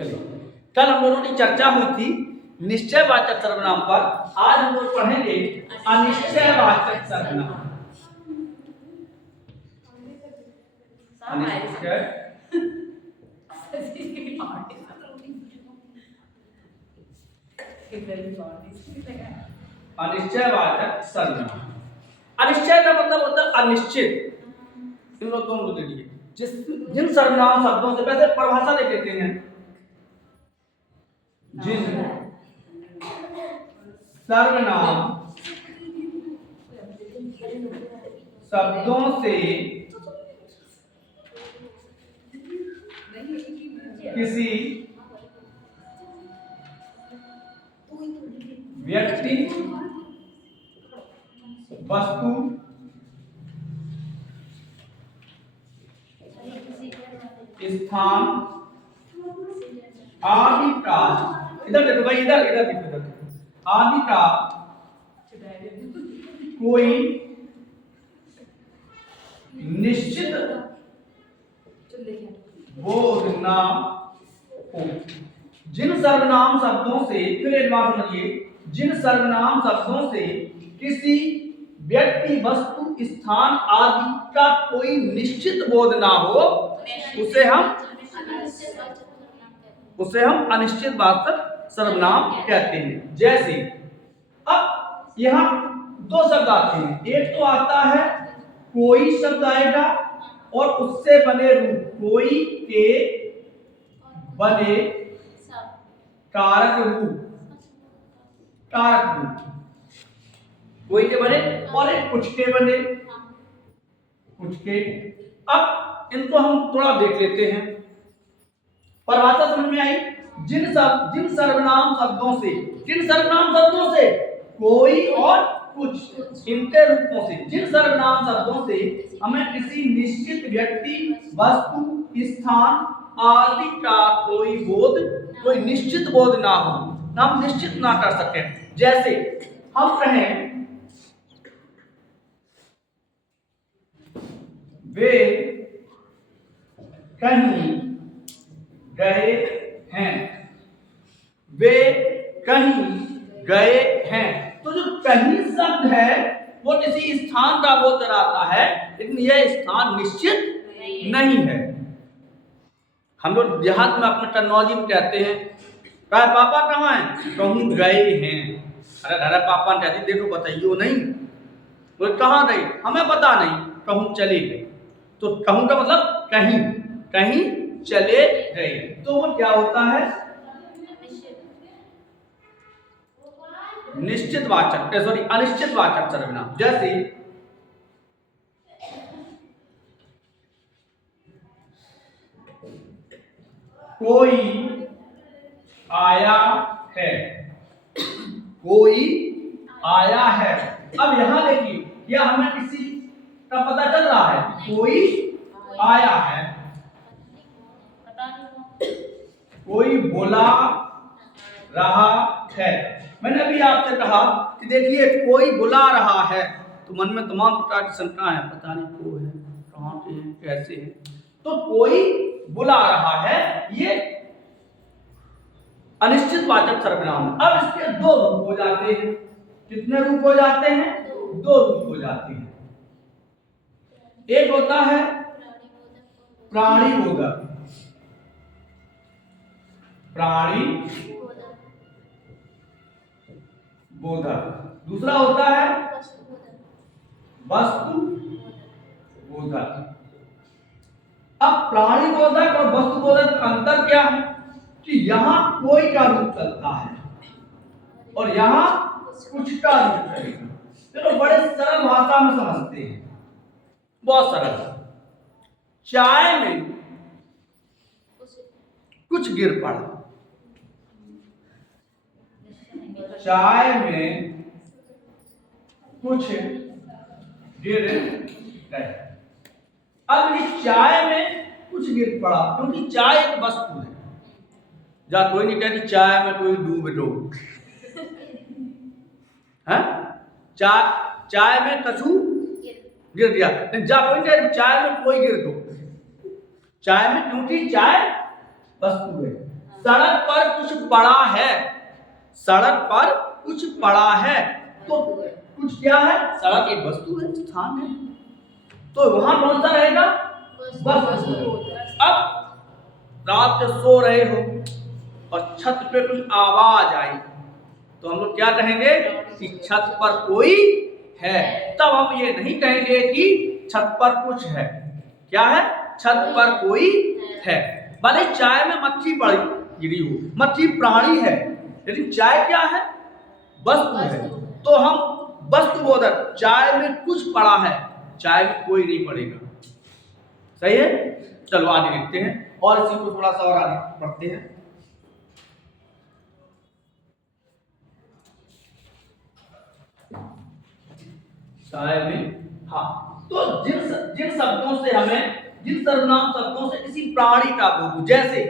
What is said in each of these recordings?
चलिए, कल हम लोगों की चर्चा हुई थी निश्चयवाचक सर्वनाम पर। आज हम लोग पढ़ेंगे अनिश्चयवाचक सर्वनाम। अनिश्चयवाचक सर्वनाम। अनिश्चय का मतलब होता है अनिश्चित। इन लोग दोनों को देखिए, जिन सर्वनाम शब्दों से वैसे परिभाषा देख लेते हैं। जिन सर्वनाम शब्दों से किसी व्यक्ति, वस्तु, स्थान आदि का, इधर देखो भाई, इधर इधर देखो, आदि का कोई निश्चित बोध ना हो। जिन सर्वनाम शब्दों से, फिर एक बात समझिए, जिन सर्वनाम शब्दों से किसी व्यक्ति, वस्तु, स्थान आदि का कोई निश्चित बोध ना हो, उसे हम अनिश्चितवाचक सर्वनाम कहते हैं। जैसे अब यहाँ दो शब्द आते हैं, एक तो आता है कोई शब्द आएगा और उससे बने रूप, कोई के बने कारक रूप, कारक रूप, कोई के बने और एक कुछ के बने, कुछ के। अब इनको हम थोड़ा देख लेते हैं, परिभाषा समझ में आई। जिन सर्वनाम शब्दों से, किन सर्वनाम शब्दों से, कोई और कुछ, इनके रूपों से, जिन सर्वनाम शब्दों से हमें किसी निश्चित व्यक्ति, वस्तु, स्थान आदि का कोई निश्चित बोध ना हो, हम निश्चित ना कर सके। जैसे हम कहें वे कहीं गए हैं, वे कहीं गए हैं। तो जो कहीं शब्द है वो किसी स्थान का बोध कराता है, लेकिन यह स्थान निश्चित नहीं है। हम लोग देहात में अपने टर्मिनोलॉजी में कहते हैं, कहा पापा कहाँ हैं, कहूँ गए हैं। अरे अरे पापा ने कहती देखो बताइयो नहीं, बोले कहाँ गए, हमें पता नहीं, कहूँ चले गए। तो कहूँ का मतलब कहीं, कहीं चले गए। तो वो क्या होता है, निश्चितवाचक, सॉरी अनिश्चितवाचक सर्वनाम। जैसे कोई आया है, कोई आया है। अब यहां देखिए, यह हमें किसी का पता चल रहा है, कोई आया है, कोई बुला रहा है। मैंने अभी आपसे कहा कि देखिए कोई बुला रहा है, तो मन में तमाम प्रकार की शंका है, पता नहीं को है, कहाँ से है, कैसे है। तो कोई बुला रहा है, ये अनिश्चितवाचक सर्वनाम है। अब इसके दो रूप हो जाते हैं। कितने रूप हो जाते हैं, दो रूप हो जाते हैं। एक होता है प्राणिबोधक, प्राणी बोधक, दूसरा होता है वस्तु बोधक। अब प्राणी बोधक और वस्तु बोधक का अंतर क्या है कि यहां कोई का रूप चलता है और यहां कुछ का रूप चलेगा। चलो बड़े सरल भाषा में समझते हैं, बहुत सरल। चाय में कुछ गिर पड़ा, चाय में कुछ गिर गए। अब इस चाय में कुछ गिर पड़ा, क्योंकि चाय एक वस्तु है। जा कोई नहीं कहती चाय में कोई डूब दो, है चाय में कछु गिर गया, लेकिन जा कोई नहीं चाय में कोई गिर दो। चाय में, क्योंकि चाय वस्तु है, सड़क पर कुछ पड़ा है, सड़क पर कुछ पड़ा है, तो कुछ क्या है? सड़क एक वस्तु है, स्थान है, तो वहां कौन सा रहेगा? वस्तु। अब रात को सो रहे हो और छत पे कोई आवाज आई, तो हम लोग क्या कहेंगे कि छत पर कोई है। तब हम ये नहीं कहेंगे कि छत पर कुछ है। क्या है? छत पर कोई है। भले चाय में मक्खी पड़ी गिरी हो, मक्खी प्राणी है, लेकिन चाय क्या है? वस्तु है। तो हम वस्तुबोधक, चाय में कुछ पड़ा है, चाय में कोई नहीं पड़ेगा। सही है? चलो आगे लिखते हैं और इसी को थोड़ा सा और आगे पढ़ते हैं। चाय में, हाँ, तो जिन शब्दों से हमें, जिन सर्वनाम शब्दों से किसी प्राणी का बोध हो, जैसे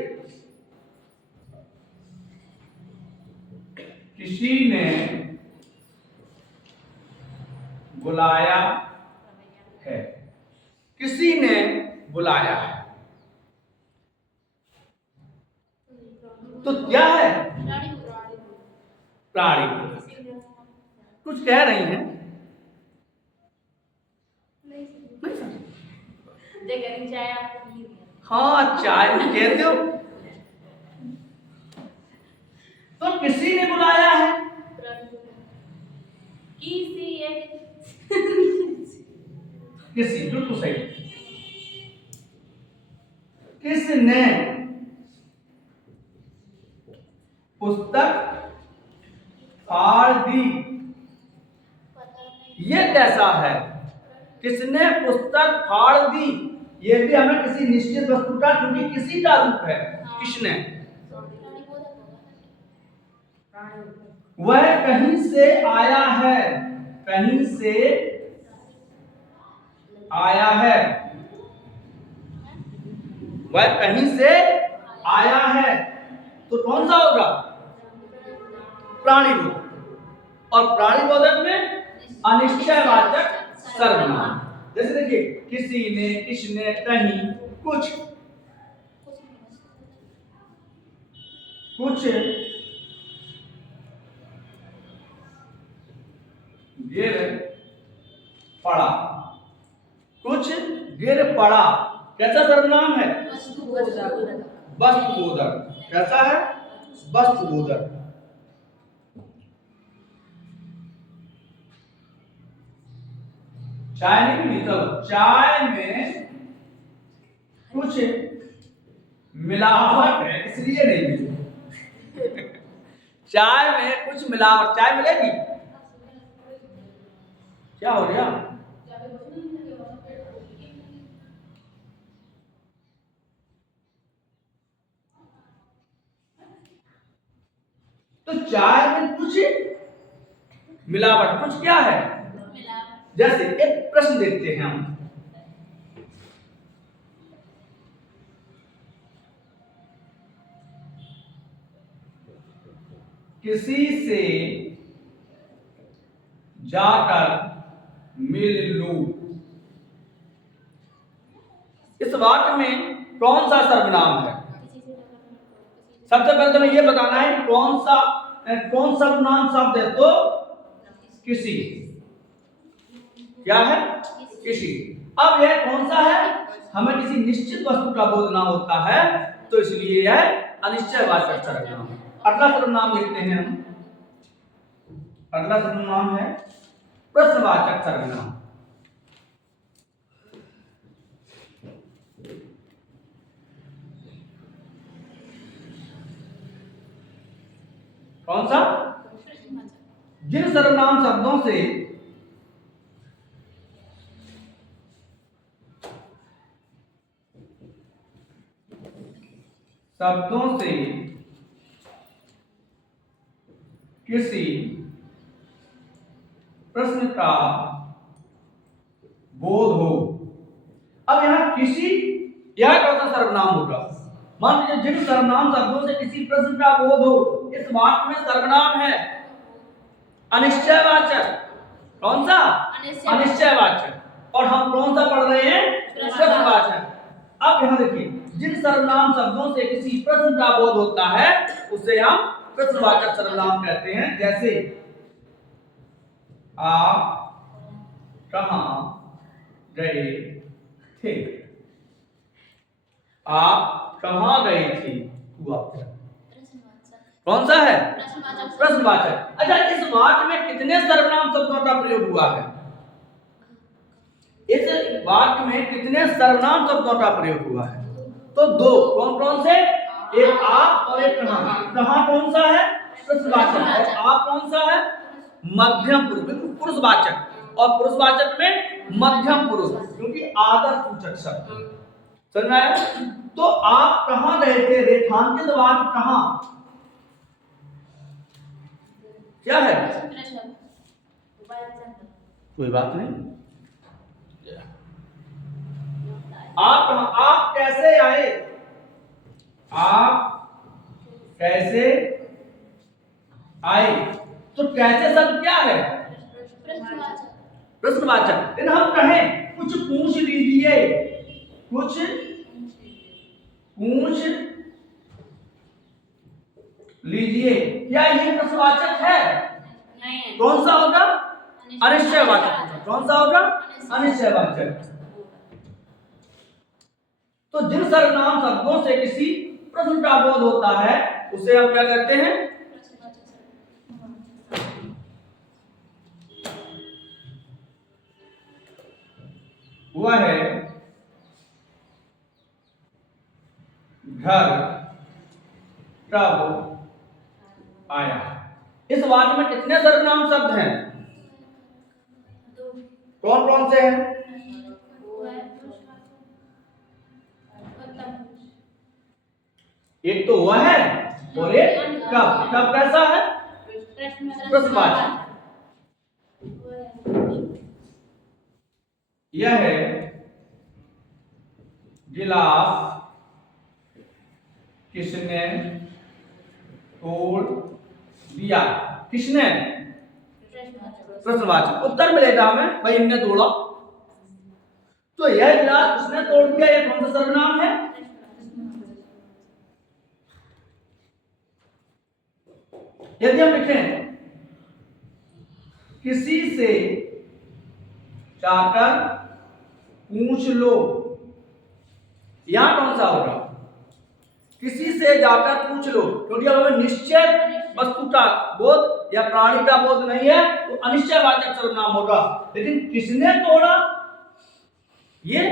किसी ने बुलाया है, किसी ने बुलाया है, तो क्या है? प्राणी। कुछ कह रही हैं? हाँ, चाय कहते हो। तो किसी ने बुलाया है, किसी, बिल्कुल सही। किसने पुस्तक फाड़ दी, ये कैसा है? किसने पुस्तक फाड़ दी, ये भी हमें किसी निश्चित वस्तु का, क्योंकि किसी का रूप है। किसने, वह कहीं से आया है, कहीं से आया है, वह कहीं से आया है, तो कौन सा होगा? प्राणी बोधक। और प्राणी बोधक में अनिश्चयवाचक सर्वनाम, जैसे देखिए किसी ने, किसने, कहीं, कुछ, कुछ गिर पड़ा, कुछ गिर पड़ा, कैसा सर्वनाम है? वस्तुबोधक। कैसा है? वस्तुबोधक। चाय नहीं पीनी, चलो चाय में कुछ मिलावट है इसलिए नहीं पीनी। चाय में कुछ मिलावट, चाय मिलेगी? क्या हो गया? तो चाय में कुछ मिलावट, कुछ क्या है? जैसे एक प्रश्न देखते हैं हम, किसी से जाकर मिल लूं, इस वाक्य में कौन सा सर्वनाम है? सबसे पहले तुम्हें यह बताना है कि कौन सर्वनाम शब्द है, तो किसी। क्या है? किसी। अब यह कौन सा है? हमें किसी निश्चित वस्तु का बोधना होता है, तो इसलिए यह अनिश्चयवाचक सर्वनाम है। अगला सर्वनाम लिखते हैं हम। अगला सर्वनाम है प्रश्नवाचक सर्वनाम। कौन सा? जिन सर्वनाम शब्दों से किसी प्रश्न का बोध हो। अब यहां किसी, यह कौन सा सर्वनाम होगा? मान लीजिए जिन सर्वनाम शब्दों से किसी प्रश्न का बोध हो, इस वाक्य में सर्वनाम है अनिश्चयवाचक। कौन सा? अनिश्चयवाचक। और हम कौन सा पढ़ रहे हैं? प्रश्नवाचक। अब यहां देखिए जिन सर्वनाम शब्दों से किसी प्रश्न का बोध होता है उसे हम प्रश्नवाचक सर्वनाम कहते हैं। जैसे आप कहाँ गए थे, आप कहाँ गई थी हुआ कौन सा है? प्रश्नवाचक। अच्छा, इस वाक्य में कितने सर्वनाम शब्दों का प्रयोग हुआ है? इस वाक्य में कितने सर्वनाम शब्दों का प्रयोग हुआ है? तो दो। कौन कौन से? एक आप और एक कहाँ। कहाँ कौन सा है? प्रश्नवाचक। और आप कौन सा है? मध्यम पुरुष, बिल्कुल पुरुषवाचक। और पुरुषवाचक में मध्यम पुरुष, क्योंकि आदर सूचक शब्द। समझ में आया? तो आप कहाँ गए थे, रेखांकित वाक्य कहाँ क्या है? कोई बात नहीं। आप कैसे आए, आप कैसे आए, तो कैसे शब्द क्या है? प्रश्नवाचक। लेकिन हम कहें कुछ पूछ लीजिए, कुछ पूछ लीजिए, क्या ये प्रश्नवाचक है? नहीं। कौन सा होगा? अनिश्चयवाचक। कौन सा होगा? अनिश्चयवाचक। तो जिन सर्वनाम शब्दों से किसी प्रश्न का बोध होता है उसे हम क्या कहते हैं? वह है घर कब आया। इस वाक्य में कितने सर्वनाम शब्द हैं? कौन कौन से हैं? एक तो वह है और एक कब। कब कैसा है? प्रश्नवाचक। यह है गिलास किसने तोड़ दिया। किसने? प्रश्नवाचक। उत्तर मिलेगा हमें, भाई इनने तोड़ा। तो यह गिलास किसने तोड़ दिया, यह कौन सा सर्वनाम है? यदि हम लिखें किसी से जाकर पूछ लो, यहां कौन सा होगा? किसी से जाकर पूछ लो, क्योंकि अब हमें निश्चय वस्तु का बोध या प्राणी का बोध नहीं है, तो अनिश्चयवाचक सर्वनाम होगा। लेकिन किसने तोड़ा, ये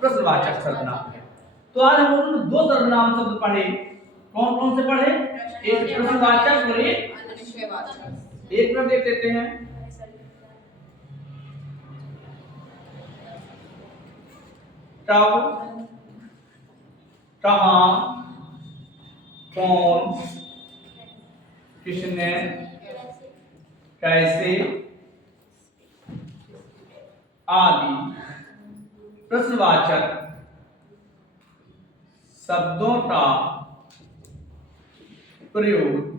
प्रश्नवाचक सर्वनाम है। तो आज हम लोगों ने दो सर्वनाम शब्द पढ़े। कौन कौन से पढ़े? एक प्रश्नवाचक और एक अनिश्चयवाचक। एक में देख लेते हैं। कब, कहाँ, कौन, किसने, कैसे आदि प्रश्नवाचक शब्दों का प्रयोग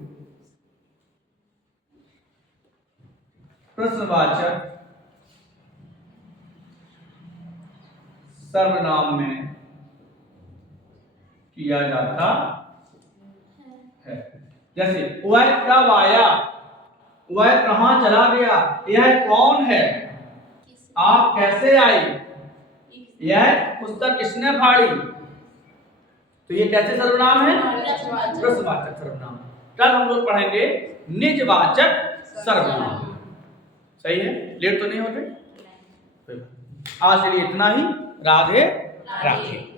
प्रश्नवाचक सर्वनाम में किया जाता है। जैसे वह कब आया, वह कहां चला गया, यह कौन है, आप कैसे आई, यह पुस्तक किसने फाड़ी। तो ये कैसे सर्वनाम है? प्रश्नवाचक सर्वनाम। कल हम लोग पढ़ेंगे निजवाचक सर्वनाम। सही है? लेट तो नहीं हो रहे? आज के लिए इतना ही। राधे राधे।